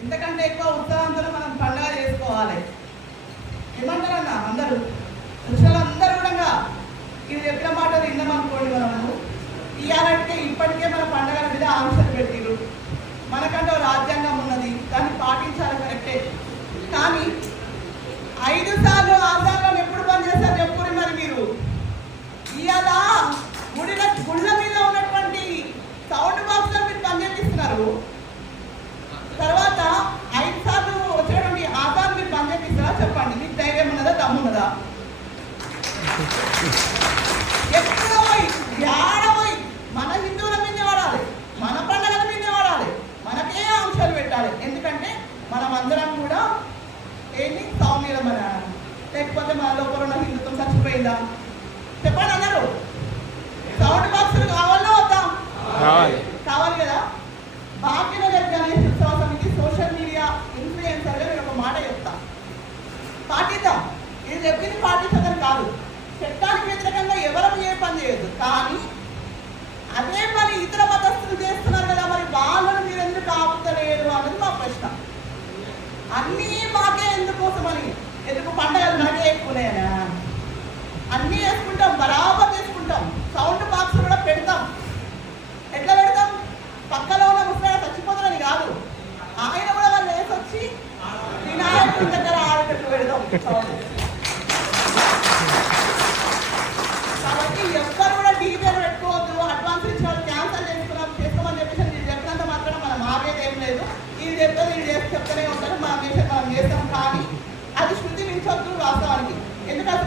ఇంతకంటే ఎక్కువ ఉత్సాహంతో మనం పండుగ చేసుకోవాలి. ఏమంటారన్న అందరూ? కృష్ణులందరూ కూడా ఇది చెప్పిన మాటలు విన్నామనుకోండి మనము. ఇవాళకే ఇప్పటికే మన పండుగల మీద ఆంక్షలు పెట్టిరు మనకంటే రాజ్యాంగం ఉన్నది దాన్ని పాటించాలి కరెక్టే. కానీ ఐదు సార్లు ఆధారాలను ఎప్పుడు పనిచేస్తారు చేస్తారు చెప్పుకుని మరి మీరు? ఇవాళ గుడిల గుళ్ళ మీద ఉన్నటువంటి సౌండ్ బాక్స్ మీరు బంద్ చేపిస్తున్నారు తర్వాత ఐదు సార్లు వచ్చినటువంటి ఆధార్ మీరు బంద్ చేపిస్తారా చెప్పండి మీకు ధైర్యం ఉన్నదా దమ్మున్నదా ఎక్కడ పోయి ఏడ పోయి మన హిందువుల మీదే వాడాలి మన పండుగల మీదే వాడాలి మనకే అంశాలు పెట్టాలి ఎందుకంటే మనం అందరం కూడా ఏంటి సౌమ్యులమన లేకపోతే మన లోపల ఉన్న హిందుత్వం చచ్చిపోయిందా చెప్పండి అన్నారు సౌండ్ బాక్సులు కావాలా వద్దా కావాలి. కావాలి కదా భాగ్యనగర్ గణేష్ ఉత్సవ సమితి సోషల్ మీడియా ఇన్ఫ్లుయెన్సర్గా నేను ఒక మాట చెప్తా పాటిద్దాం ఇది చెప్పింది పాటించదని కాదు చట్టానికి వ్యతిరేకంగా ఎవరు ఏ పని చేయొద్దు కానీ అదే పని ఇతర మతస్థులు చేస్తున్నారు కదా మరి వాళ్ళను మీరు ఎందుకు ఆపుతలేరు అన్నది మా ప్రశ్న. అన్నీ మాకే ఎందుకోసమని ఎందుకు పండగలు నాకే ఎక్కువనేనా? అన్నీ వేసుకుంటాం బరాబర్ చేసుకుంటాం సౌండ్ బాక్స్ కూడా పెడతాం. ఎట్లా పెడతాం? పక్కలో ఉన్న ముసలాడ చచ్చిపోతారని కాదు. ఆయన కూడా వాళ్ళు వేసి వచ్చి వినాయకుడి దగ్గర ఆడేటట్టు పెడదాం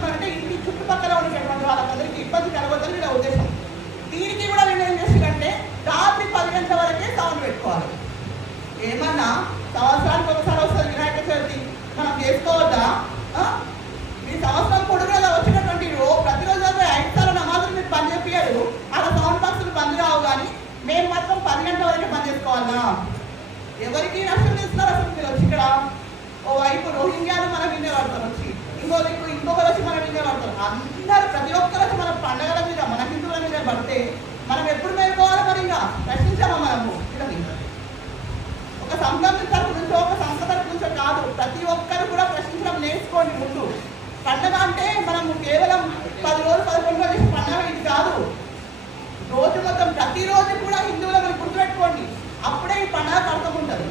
ఎందుకంటే ఇంటి చుట్టుపక్కల ఉండేటువంటి వాళ్ళందరికీ ఇబ్బంది కలగొద్దని నా ఉద్దేశం. దీనికి కూడా నేను ఏం చేసిందంటే రాత్రి పది గంటల వరకే సౌండ్ పెట్టుకోవాలి. ఏమన్నా సంవత్సరానికి ఒకసారి వస్తుంది వినాయక చవితి మనం చేసుకోవద్దా? ఆ? ఈ సంవత్సరం పొడుగులో వచ్చినటువంటి ప్రతిరోజు అయితే ఐదు సార్లు నమాజులు మీరు పని చెప్పారు అలా సౌండ్ బాక్సులు బంద్ రావు కానీ మేము మాత్రం పది గంటల వరకే పని చేసుకోవాలా? ఎవరికి నష్టం చేస్తున్నారు అసలు మీరు వచ్చి ఇక్కడ? ఓ వైపు రోహింగ్యాలు మనం వినే పడతారు వచ్చి. ఇంకో దిక్కు ఇంకొకరు వచ్చి పడతారు అందరూ ప్రతి ఒక్కరు వచ్చి మన పండగల మీద మన హిందువుల మీద పడితే మనం ఎప్పుడు మేలుకోవాలి మరి ఇంకా? ప్రశ్నించామా మనము? ఒక సంస్కృతి తరపు నుంచో ఒక సంస్థ తరపు నుంచో కాదు. ప్రతి ఒక్కరు కూడా ప్రశ్నించడం నేర్చుకోండి ముందు. పండగ అంటే మనం కేవలం పది రోజులు పదకొండు రోజులు పండగ ఇది కాదు. రోజు మొత్తం ప్రతిరోజు కూడా హిందువుల మీరు గుర్తుపెట్టుకోండి. అప్పుడే ఈ పండగ అర్థం ఉంటుంది.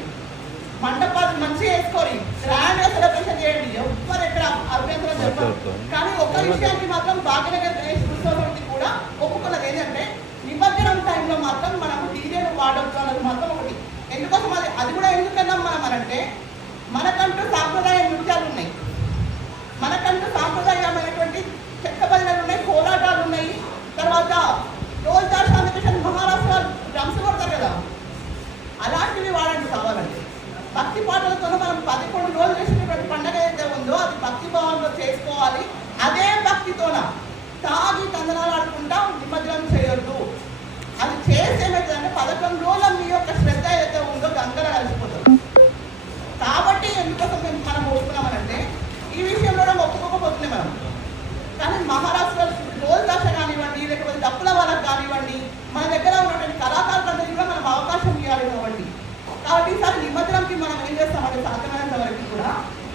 మండపాలు మంచిగా వేసుకోరి గ్రాండ్గా సెలబ్రేషన్ చేయండి ఎవ్వరు ఎక్కడ అభ్యంతరం చెప్పరు కానీ ఒక్క విషయానికి మాత్రం భాగ్యనగర్ గణేష్ ఉత్సవ కూడా ఒప్పుకున్నది ఏంటంటే నిమజ్జనం టైంలో మాత్రం మనం డీజేలు వాడొద్దు అన్నది మాత్రం ఒకటి. ఎందుకోసం అది? అది కూడా ఎందుకన్నాం మనం అనంటే మనకంటూ సాంప్రదాయ నృత్యాలు ఉన్నాయి మనకంటూ సాంప్రదాయమైనటువంటి చెక్క భజనలు ఉన్నాయి కోలాటాలు ఉన్నాయి తర్వాత రోజు దాశాంధ్రప్రదేశ్ మహారాష్ట్ర డ్రమ్స్ కొడతారు కదా అలాంటివి వాడండి కావాలండి భక్తి పాటలతో మనం పదకొండు రోజులు చేసినటువంటి పండగ ఏదైతే ఉందో అది భక్తి భావంలో చేసుకోవాలి అదే భక్తితోన తాగి తందనాలు ఆడుకుంటా నిమజ్జనం చేయొద్దు. అది చేసే అంటే పదకొండు రోజుల మీ యొక్క శ్రద్ధ ఏదైతే ఉందో గంగల కలిసిపోతుంది. కాబట్టి ఎందుకోసం మేము మనం ఒప్పుకున్నామనంటే ఈ విషయంలో కూడా ఒప్పుకోకపోతున్నాం మనం. కానీ మహారాష్ట్ర రోజు దశ కానివ్వండి లేకపోతే డప్పుల వాళ్ళకి కానివ్వండి మన దగ్గర ఉన్నటువంటి కళాకారులందరికీ కూడా మనం అవకాశం ఇవ్వాలి కాబట్టి. కాబట్టి ఈసారి నిమజ్జనంకి మనం ఏం చేస్తామంటే సాధ్యమైనంత వరకు కూడా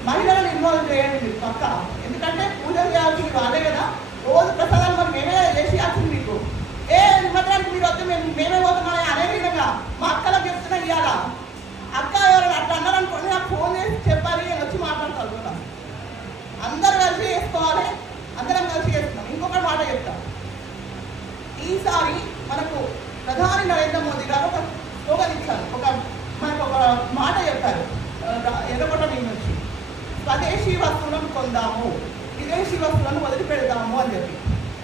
మహిళలను ఇన్వాల్వ్ చేయండి మీరు పక్క. ఎందుకంటే పూజలు చేయాల్సింది వాళ్ళే కదా రోజు ప్రసాదాలు మనం మేమే చేసి ఇవ్వాల్సింది మీకు ఏ నిమజ్జనానికి మీరు వద్దు మేము మేమే పోతున్నాం అనే విధంగా మా అక్కలకు చెప్తున్నా ఇవ్వాలా అక్క ఎవరైనా అట్లా అన్నారనుకోండి నాకు ఫోన్ చేసి చెప్పాలి నేను వచ్చి మాట్లాడతాను కూడా. అందరూ కలిసి చేసుకోవాలి అందరం కలిసి చేస్తున్నాం ఇంకొక మాట చెప్తాం. ఈసారి మనకు ప్రధాని నరేంద్ర మోదీ గారు ఒక స్లోగన్ ఇచ్చారు. ఒక మనకు ఒక మాట చెప్పారు. ఎర్రగొట్ట నుంచి. స్వదేశీ వస్తువులను కొందాము విదేశీ వస్తువులను వదిలిపెడదాము అని చెప్పి.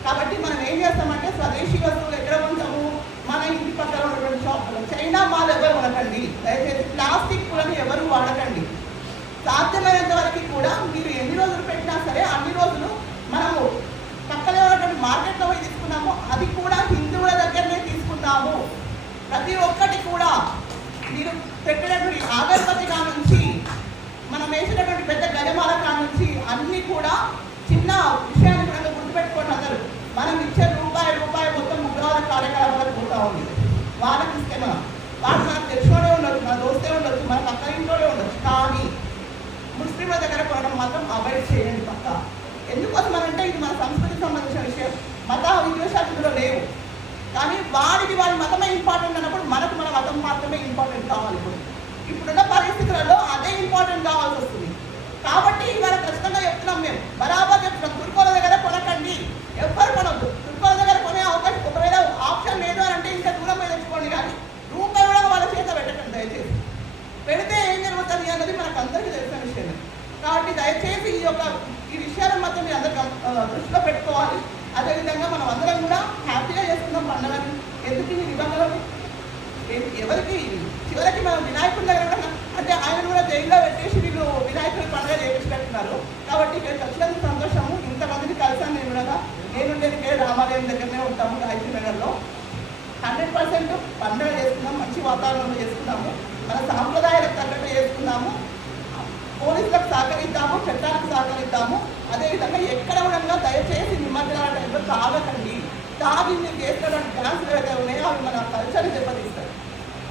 కాబట్టి మనం ఏం చేస్తామంటే స్వదేశీ వస్తువులు ఎక్కడ కొంటాము మన ఇంటి పక్కన ఉన్నటువంటి షాపులు చైనా మాల్ ఎవరు కొనకండి దయచేసి ప్లాస్టిక్ పూలను ఎవరు వాడకండి. సాధ్యమైనంత వరకు కూడా మీరు ఎన్ని రోజులు పెట్టినా సరే అన్ని రోజులు మనము పక్కనే ఉన్నటువంటి మార్కెట్లో పోయి తీసుకున్నాము. అది కూడా హిందువుల దగ్గరనే తీసుకుంటాము. ప్రతి ఒక్కటి కూడా మీరు పెట్టడం ప్రేమ వాడు నాకు తెలిసినోడే ఉండొచ్చు మన దోస్తే ఉండొచ్చు మన పక్క ఇంట్లోనే ఉండొచ్చు కానీ ముస్లింల దగ్గర కొనడం మాత్రం అవాయిడ్ చేయండి పక్క. ఎందుకోసం అంటే ఇది మన సంస్కృతికి సంబంధించిన విషయం. మత విద్వేషాలు లేవు. కానీ వాడికి వాడి మతమే ఇంపార్టెంట్ అన్నప్పుడు మనకు మన మతం మాత్రమే ఇంపార్టెంట్ కావాలి ఇప్పుడు. ఇప్పుడున్న పరిస్థితులలో అదే ఇంపార్టెంట్ కావాల్సి వస్తుంది. కాబట్టి ఇవాళ ఖచ్చితంగా చెప్తున్నాం మేము. బరాబర్ చెప్తున్నాం. గురుకోల దగ్గర కొనకండి. ఎవ్వరు కొనొద్దు. చేసుకుందాం ఎందుకు ఇవి నిబంధనలు ఎవరికి చివరికి మనం వినాయకుడి దగ్గర కూడా అంటే ఆయన కూడా జైల్లో పెట్టేసి వీళ్ళు వినాయకుడి పండుగ చేపించినట్టున్నారు కాబట్టి ఇక్కడ ఖచ్చితంగా సంతోషము. ఇంతమందిని కలిసాను నేను కూడా. నేను ఉండేది రామాలయం దగ్గరనే ఉంటాము గాయత్రి నగర్లో హండ్రెడ్ పర్సెంట్ పండుగ చేసుకుందాం మంచి వాతావరణంలో చేసుకున్నాము. మన సాంప్రదాయాలకు తగ్గట్టు చేసుకున్నాము. పోలీసులకు సహకరిద్దాము చట్టాలకు సహకరిద్దాము. అదేవిధంగా ఎక్కడ కూడా దయచేసి నిమజ్జనాల టైంలో తాగకండి తాగి మీరు చేస్తున్నటువంటి డ్యాన్సులు ఏదైతే ఉన్నాయో అవి మన కల్చర్ని దెబ్బతీస్తాయి.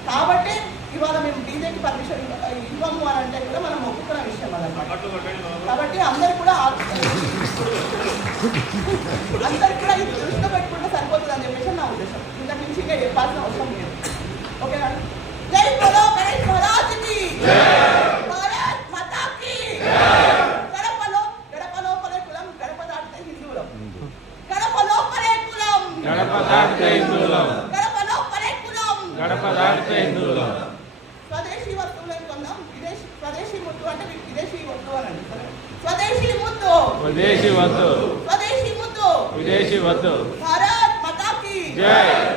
కాబట్టి ఇవాళ మేము డీజేకి పర్మిషన్ ఇవ్వము అని అంటే కూడా మనం ఒప్పుకున్న విషయం అదనమాట కాబట్టి అందరు కూడా ఆ- అందరు కూడా ఇది దృష్టిలో పెట్టుకుంటే సరిపోతుంది అని చెప్పేసి నా ఉద్దేశం. ఇంతకు మించి ఇంకా చెప్పాల్సిన అవసరం లేదు. ఓకేనా? జై బోలో గణేష్ మహారాజ్కి ముద్దు అంటే వి- విదేశీ వద్దు అనండి సరే? స్వదేశీ ముద్దు. విదేశీ వద్దు స్వదేశీ ముద్దు. విదేశీ వద్దు భారత్ మాతాకి. జై.